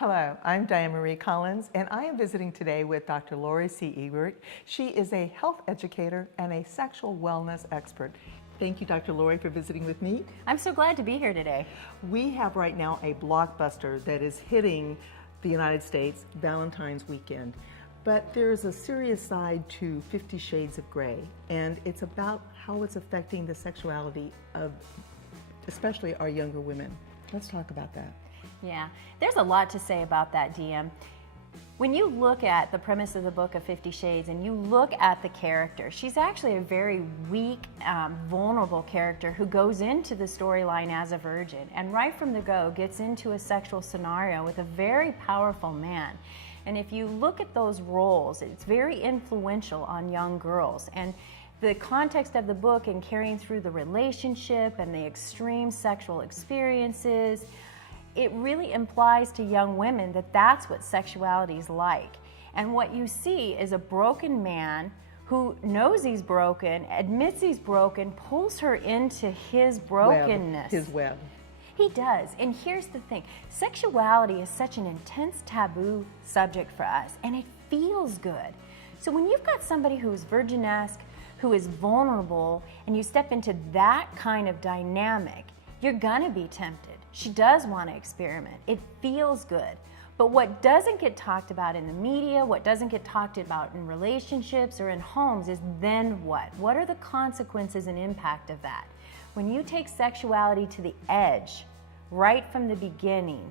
Hello, I'm Diane Marie Collins, and I am visiting today with Dr. Lori C. Ebert. She is a health educator and a sexual wellness expert. Thank you, Dr. Lori, for visiting with me. I'm so glad to be here today. We have right now a blockbuster that is hitting the United States Valentine's weekend. But there's a serious side to 50 Shades of Grey, and it's about how it's affecting the sexuality of especially our younger women. Let's talk about that. Yeah, there's a lot to say about that, DM. When you look at the premise of the book of 50 Shades and you look at the character, she's actually a very weak, vulnerable character who goes into the storyline as a virgin and right from the go gets into a sexual scenario with a very powerful man. And if you look at those roles, it's very influential on young girls. And the context of the book and carrying through the relationship and the extreme sexual experiences, it really implies to young women that that's what sexuality is like. And what you see is a broken man who knows he's broken, admits he's broken, pulls her into his brokenness. His web. He does. And here's the thing. Sexuality is such an intense taboo subject for us, and it feels good. So when you've got somebody who is virginesque, who is vulnerable, and you step into that kind of dynamic, you're gonna be tempted. She does want to experiment. It feels good. But what doesn't get talked about in the media, what doesn't get talked about in relationships or in homes is then what? What are the consequences and impact of that? When you take sexuality to the edge, right from the beginning.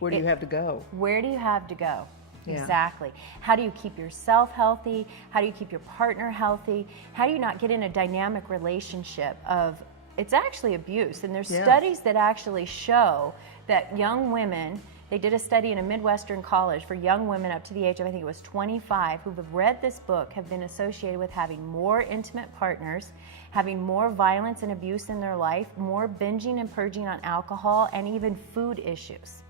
Where do you have to go? Where do you have to go? Yeah. Exactly. How do you keep yourself healthy? How do you keep your partner healthy? How do you not get in a dynamic relationship of it's actually abuse, and there's studies that actually show that young women, they did a study in a Midwestern college for young women up to the age of, I think it was 25, who have read this book, have been associated with having more intimate partners, having more violence and abuse in their life, more binging and purging on alcohol, and even food issues.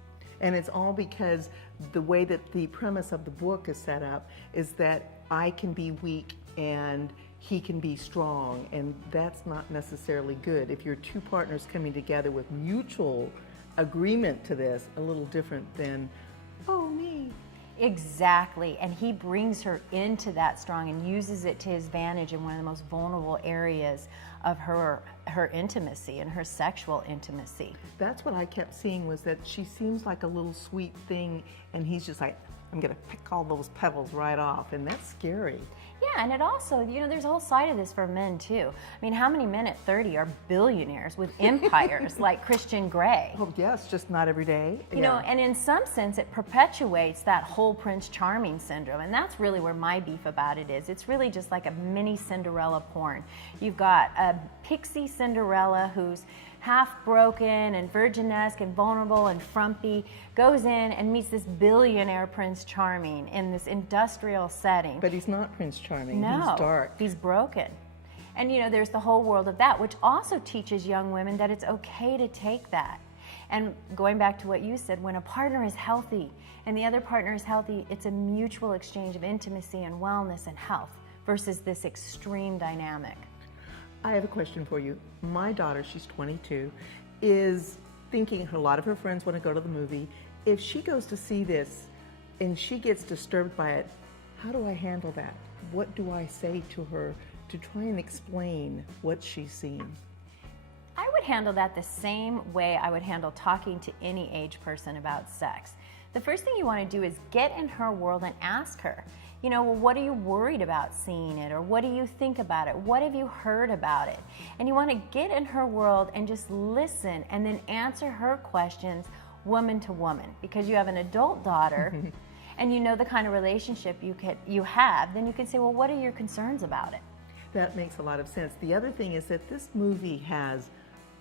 And it's all because the way that the premise of the book is set up is that I can be weak and he can be strong, and that's not necessarily good. If you're two partners coming together with mutual agreement to this, a little different than, oh, me. Exactly, and he brings her into that strong and uses it to his advantage in one of the most vulnerable areas of her intimacy and her sexual intimacy. That's what I kept seeing, was that she seems like a little sweet thing, and he's just like, I'm gonna pick all those pebbles right off, and that's scary. Yeah, and it also, there's a whole side of this for men too. I mean, how many men at 30 are billionaires with empires like Christian Grey? Well, yes, just not every day. You know, and in some sense, it perpetuates that whole Prince Charming syndrome, and that's really where my beef about it is. It's really just like a mini Cinderella porn. You've got a pixie Cinderella who's half broken and virginesque and vulnerable and frumpy, goes in and meets this billionaire Prince Charming in this industrial setting. But he's not Prince Charming. No, he's dark. He's broken. And there's the whole world of that, which also teaches young women that it's okay to take that. And going back to what you said, when a partner is healthy and the other partner is healthy, it's a mutual exchange of intimacy and wellness and health versus this extreme dynamic. I have a question for you. My daughter, she's 22, is thinking a lot of her friends want to go to the movie. If she goes to see this and she gets disturbed by it, how do I handle that? What do I say to her to try and explain what she's seen? I would handle that the same way I would handle talking to any age person about sex. The first thing you want to do is get in her world and ask her, well, what are you worried about seeing it? Or what do you think about it? What have you heard about it? And you want to get in her world and just listen and then answer her questions woman to woman. Because you have an adult daughter and you know the kind of relationship you have, then you can say, well, what are your concerns about it? That makes a lot of sense. The other thing is that this movie has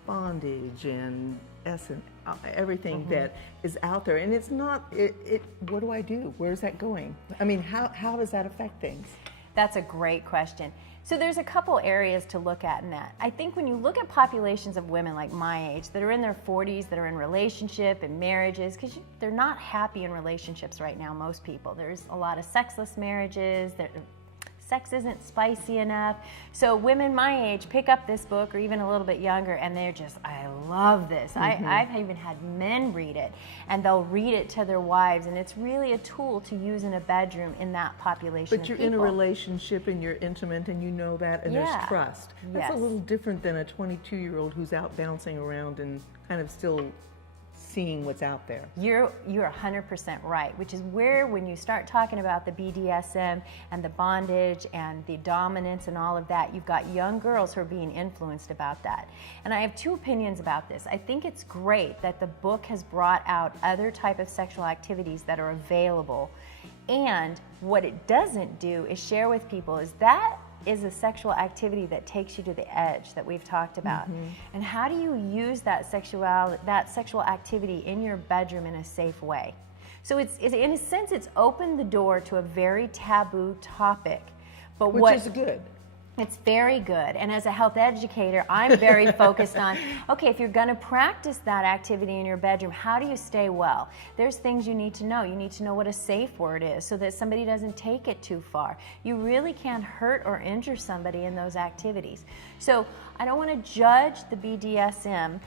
bondage and everything that is out there, and it's not, what do I do? Where's that going? I mean, how does that affect things? That's a great question. So there's a couple areas to look at in that. I think when you look at populations of women like my age that are in their 40s, that are in relationship and marriages, because they're not happy in relationships right now, most people. There's a lot of sexless marriages, sex isn't spicy enough. So women my age pick up this book, or even a little bit younger, and they're just, I love this. I've even had men read it, and they'll read it to their wives, and it's really a tool to use in a bedroom in that population But you're of people. in a relationship and you're intimate and you know that, and there's trust. That's a little different than a 22-year-old who's out bouncing around and kind of still seeing what's out there. You're 100% right, which is where when you start talking about the BDSM and the bondage and the dominance and all of that, you've got young girls who are being influenced about that. And I have two opinions about this. I think it's great that the book has brought out other type of sexual activities that are available. And what it doesn't do is share with people is that is a sexual activity that takes you to the edge that we've talked about. And how do you use that sexual activity in your bedroom in a safe way? So it's in a sense, it's opened the door to a very taboo topic. But Which is good. It's very good. And as a health educator, I'm very focused on, okay, if you're going to practice that activity in your bedroom, how do you stay well? There's things you need to know. You need to know what a safe word is so that somebody doesn't take it too far. You really can't hurt or injure somebody in those activities. So I don't want to judge the BDSM,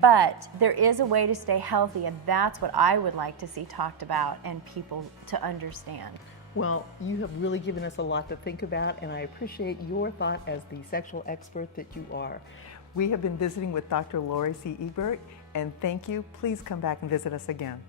but there is a way to stay healthy, and that's what I would like to see talked about and people to understand. Well, you have really given us a lot to think about, and I appreciate your thought as the sexual expert that you are. We have been visiting with Dr. Lori C. Ebert, and thank you. Please come back and visit us again.